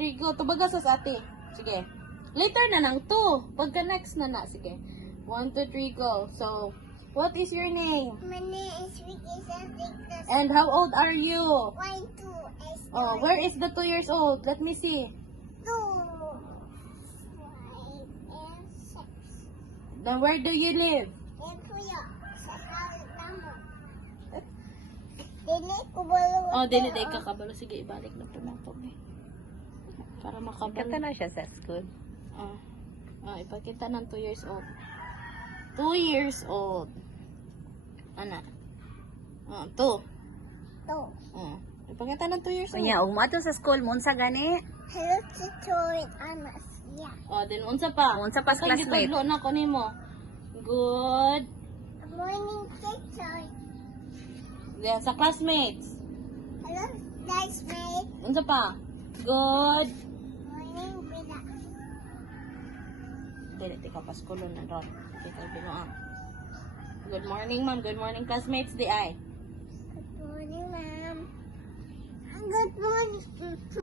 3, go. Tubaga sa ate. Sige. Later na lang 2. Pagka next na na. Sige. 1, 2, 3, go. So, what is your name? My name is Vicky Santos. And how old are you? 1, 2, S. Oh, where is the 2 years old? Let me see. 2, 5, and 6. Then where do you live? Yan kuya, sa kalit namo. Dili ko balo. Oh, dili day ka kabalo. Sige, ibalik na po nato. Para makabalo. Kata na siya sa school. Ipakita ng 2 years old. 2 years old. Ana. 2. 2. Ipakita ng 2 years old. Kanya, umato sa school, munsa gani. Hello, teacher. Anas. Yeah. Then unsa pa? Unsa pa sa classmate? Gitudlo na ko nimo. Good. Morning, teacher. Yan sa classmates. Hello, classmate. Unsa pa? Good. Morning, Bida. Dili ti ka paskulo na ron. Kita binuang. Good morning, ma'am. Good morning, classmates. Di ay.